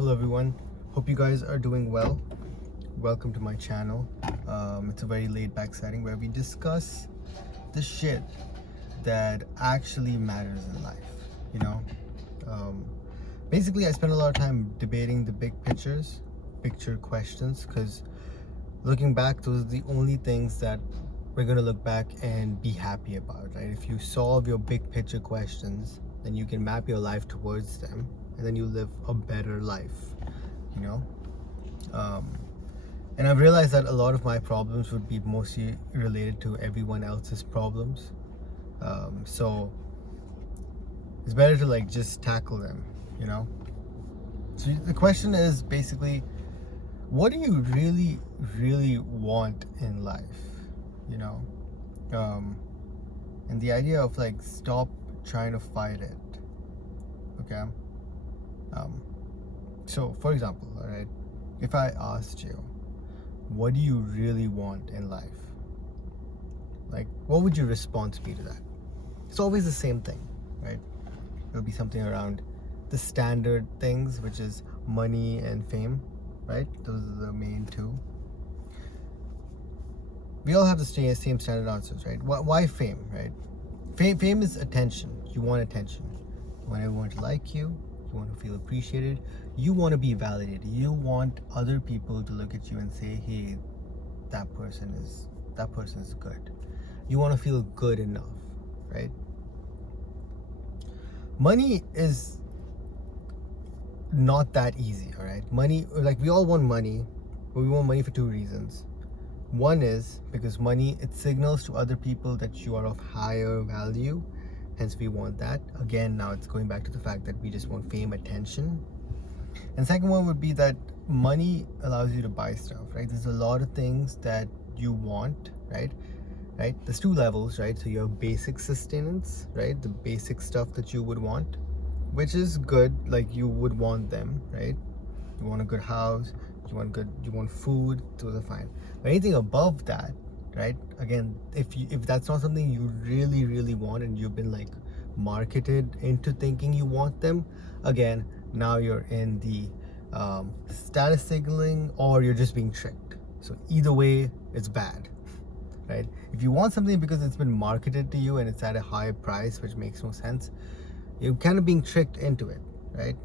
Hello everyone, hope you guys are doing well. Welcome to my channel. It's a very laid back setting where we discuss the shit that actually matters in life, you know. um, Basically I spend a lot of time debating the big picture questions, because looking back, those are the only things that we're going to look back and be happy about, right? If you solve your big picture questions, then you can map your life towards them, and then you live a better life, you know. um, and I've realized that a lot of my problems would be mostly related to everyone else's problems. So it's better to like just tackle them, you know. So the question is basically, what do you really want in life, you know. And the idea of like stop trying to fight it, okay. So for example, all right, if I asked you, what do you really want in life, like what would your response be to that? It's always the same thing, right? It'll be something around the standard things, which is money and fame, right? Those are the main two. We all have the same standard answers, right? Why fame, right? Fame is attention. You want attention. You want everyone to like you. You want to feel appreciated. You want to be validated. You want other people to look at you and say, "Hey, that person is good." You want to feel good enough, right? Money is not that easy, all right? Money, like we all want money, but we want money for two reasons. One is because money, it signals to other people that you are of higher value, hence we want that. Again, now it's going back to the fact that we just want fame, attention. And second one would be that money allows you to buy stuff, right? There's a lot of things that you want, right? There's two levels, right? So you have basic sustenance, right? The basic stuff that you would want, which is good, like you would want them, right? You want a good house, you want food, those are fine. But anything above that, right? Again, if that's not something you really want, and you've been like marketed into thinking you want them, again, now you're in the status signaling, or you're just being tricked. So either way, it's bad, right? If you want something because it's been marketed to you and it's at a high price, which makes no sense, you're kind of being tricked into it, right?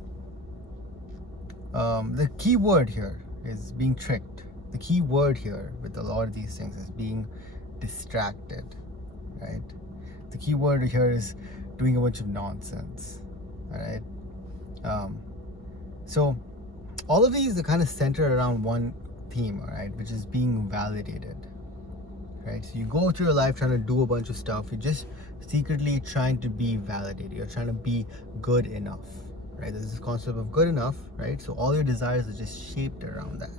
The key word here is being tricked. The key word here with a lot of these things is being distracted, right? The key word here is doing a bunch of nonsense, all right? So all of these are kind of centered around one theme, all right, which is being validated, right? So you go through your life trying to do a bunch of stuff. You're just secretly trying to be validated. You're trying to be good enough, right? There's this concept of good enough, right? So all your desires are just shaped around that.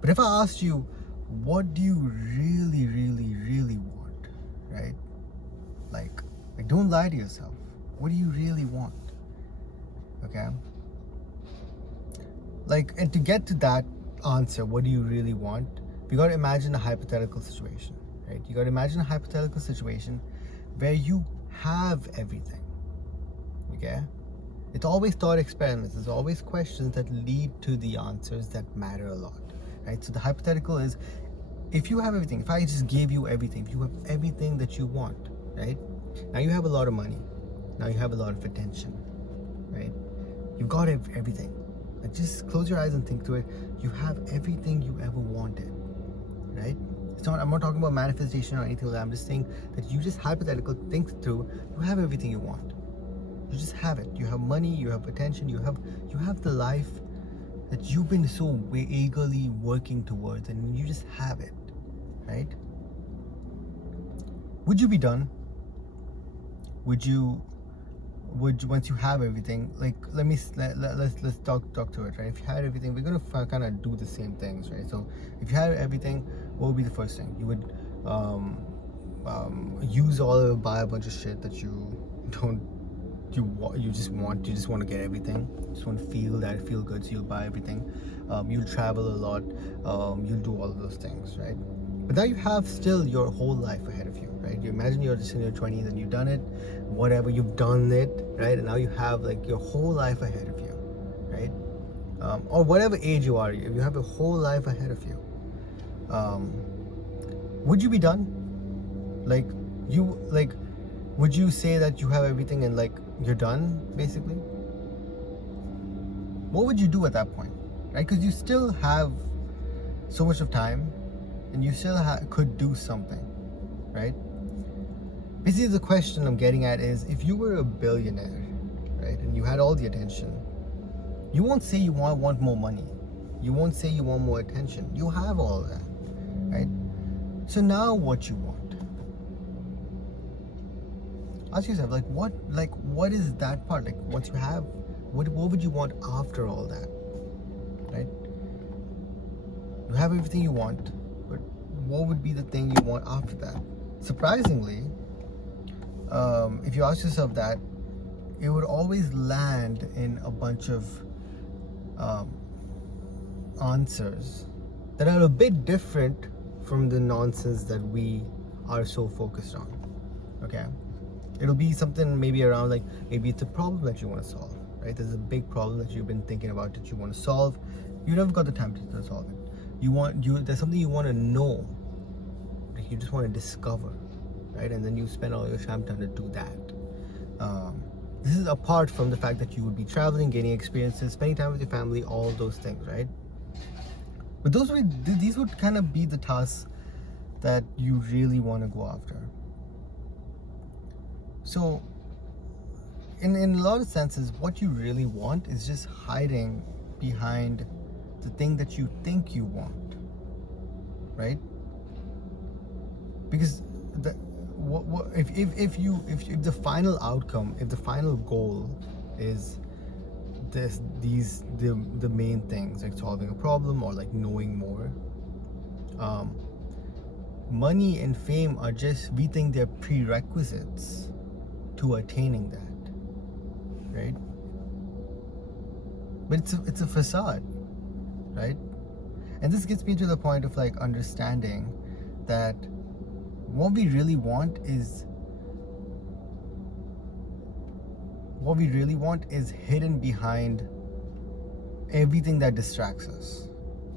But if I asked you, what do you really want, right? Like don't lie to yourself. What do you really want? Okay? Like, and to get to that answer, what do you really want? We got to imagine a hypothetical situation, right? You got to imagine a hypothetical situation where you have everything, okay? It's always thought experiments. There's always questions that lead to the answers that matter a lot, right? So the hypothetical is, if you have everything, if I just gave you everything, if you have everything that you want, right? Now you have a lot of money. Now you have a lot of attention, right? You've got everything. Like, just close your eyes and think through it. You have everything you ever wanted, right? I'm not talking about manifestation or anything like that. I'm just saying that you just hypothetical think through. You have everything you want. You just have it. You have money, you have attention, you have the life that you've been so eagerly working towards, and you just have it, right? Would you be done? Would once you have everything, like let's talk to it, right? If you had everything, we're gonna kind of do the same things, right? So if you had everything, what would be the first thing you would use? Buy a bunch of shit that you don't you just want to get everything. You just want to feel good, so you'll buy everything. You'll travel a lot. You'll do all of those things, right? But now you have still your whole life ahead of you, right? You imagine you're just in your 20s and you've done it, whatever, you've done it, right? And now you have like your whole life ahead of you, right? or whatever age you are, if you have a whole life ahead of you, would you be done? Like, would you say that you have everything and like you're done basically? What would you do at that point, right? Because you still have so much of time, and you still could do something, right? Basically, the question I'm getting at is, if you were a billionaire, right, and you had all the attention, you won't say you want more money. You won't say you want more attention. You have all of that, right? So now what you want? Ask yourself, what is that part? Like, once you have, what would you want after all that, right? You have everything you want, but what would be the thing you want after that? Surprisingly, if you ask yourself that, it would always land in a bunch of answers that are a bit different from the nonsense that we are so focused on. Okay, it'll be something maybe around, like, maybe it's a problem that you want to solve, right? There's a big problem that you've been thinking about that you want to solve. You never got the time to solve it. There's something you want to know, like you just want to discover, right? And then you spend all your time trying to do that. This is apart from the fact that you would be traveling, gaining experiences, spending time with your family, all those things, right? But these would kind of be the tasks that you really want to go after. So, in a lot of senses, what you really want is just hiding behind the thing that you think you want, right? Because if the final outcome, if the final goal is the main things, like solving a problem or like knowing more, money and fame are just, we think they're prerequisites to attaining that, right? But it's a facade, right? And this gets me to the point of like understanding that what we really want is hidden behind everything that distracts us,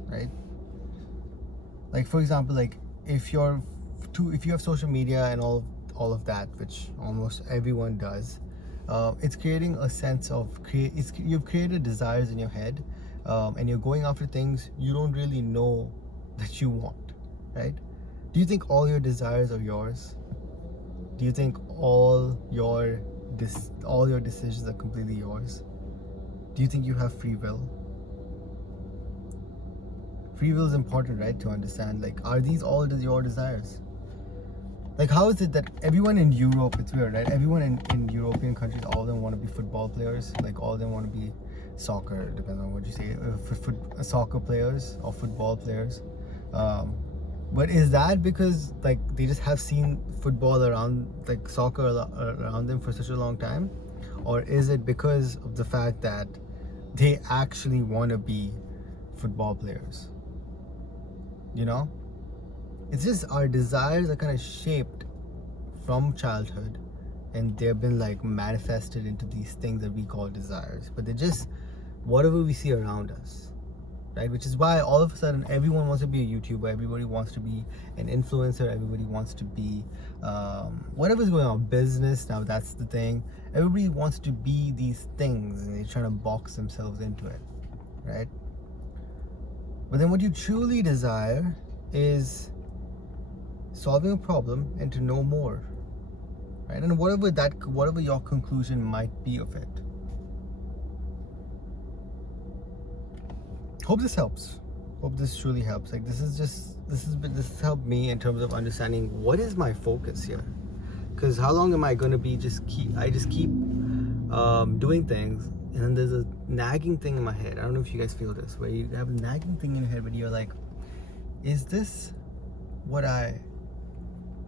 right? Like, for example, like if you have social media and all of that, which almost everyone does, it's creating a sense of you've created desires in your head, and you're going after things you don't really know that you want, right? Do you think all your desires are yours? Do you think all your decisions are completely yours? Do you think you have free will? Free will is important, right? To understand, like, are these all your desires? Like, how is it that everyone in Europe, it's weird, right? Everyone in European countries, all of them want to be football players. Like, all of them want to be soccer, depends on what you say, soccer players or football players. But is that because like they just have seen football around, like soccer around them for such a long time? Or is it because of the fact that they actually want to be football players? You know? It's just our desires are kind of shaped from childhood, and they've been like manifested into these things that we call desires. But they're just whatever we see around us. Right, which is why all of a sudden everyone wants to be a YouTuber, everybody wants to be an influencer, everybody wants to be whatever's going on, business. Now that's the thing. Everybody wants to be these things, and they're trying to box themselves into it, right? But then what you truly desire is solving a problem and to know more, right? And whatever your conclusion might be of it. Hope this helps. Hope this truly helps. Like, this has helped me in terms of understanding what is my focus here. Because how long am I going to be keep doing things, and then there's a nagging thing in my head. I don't know if you guys feel this, where you have a nagging thing in your head, but you're like, is this what I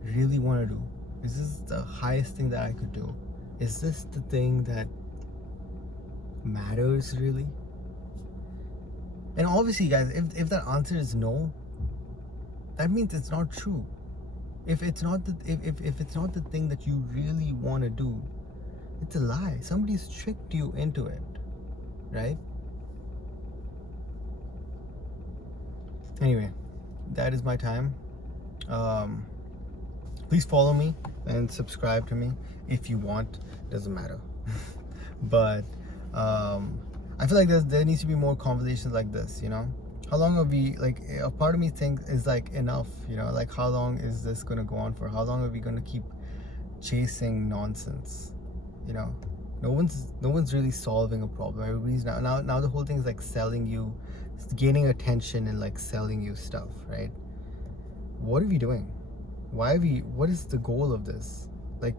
really want to do? Is this the highest thing that I could do? Is this the thing that matters really? And obviously, guys, if that answer is no, that means it's not true. If it's not the thing that you really want to do, it's a lie. Somebody's tricked you into it, right? Anyway, that is my time. Please follow me and subscribe to me if you want. Doesn't matter. But I feel like there needs to be more conversations like this. How long are we, like, a part of me thinks is like enough. Like, how long is this gonna go on for? How long are we gonna keep chasing nonsense? No one's really solving a problem. Everybody's now the whole thing is like selling you, gaining attention and like selling you stuff, right? What are we doing? What is the goal of this? Like,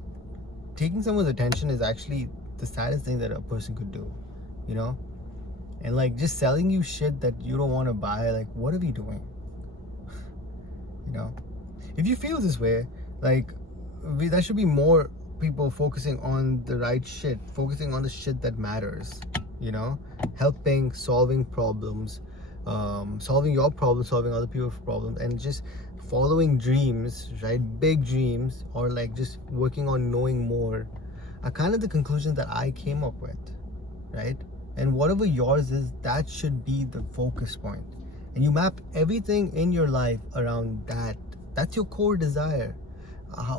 taking someone's attention is actually the saddest thing that a person could do, and like just selling you shit that you don't want to buy. Like, what are we doing? If you feel this way, like, there should be more people focusing on the right shit, focusing on the shit that matters, helping, solving problems, solving your problems, solving other people's problems, and just following dreams, right? Big dreams, or like just working on knowing more, are kind of the conclusions that I came up with, right? And whatever yours is, that should be the focus point. And you map everything in your life around that. That's your core desire.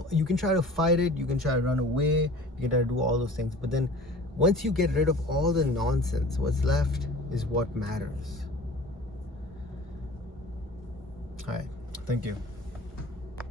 You can try to fight it, you can try to run away, you can try to do all those things, but then once you get rid of all the nonsense, what's left is what matters. All right, thank you.